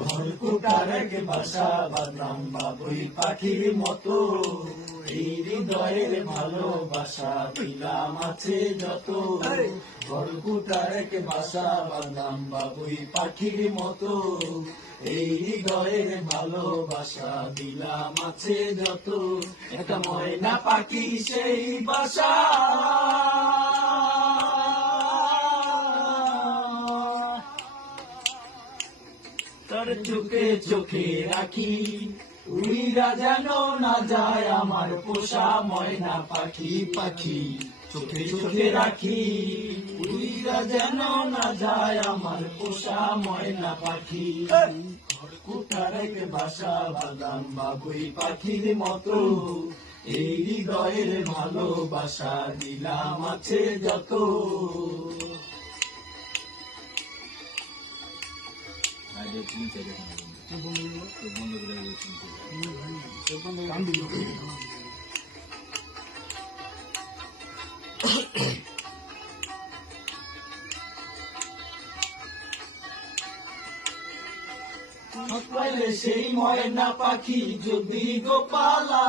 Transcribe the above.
ঘরকুটার এক বাসা বাঁধলাম বাবুই পাখির মতো, এই হৃদয়ের ভালোবাসা দিলাম আছে যত। ঘরকুটার এক বাসা বাঁধলাম বাবুই পাখির মতো, এই হৃদয়ের ভালোবাসা দিলাম আছে যত। একটা ময়না পাখি সেই বাসা, তার চোখে চোখে রাখি, উইরা যেন না যায় আমার পোষা ময়না পাখি। পাখি চোখে চোখে রাখি, উইরা যেন না যায় আমার পোষা ময়না পাখি। ঘরকুটার এক বাসা বাঁধলাম বাবুই পাখির মতো, এই হৃদয়ের ভালোবাসা দিলাম আছে যত। পাইলে সেই ময়না পাখি যদি গোপালা,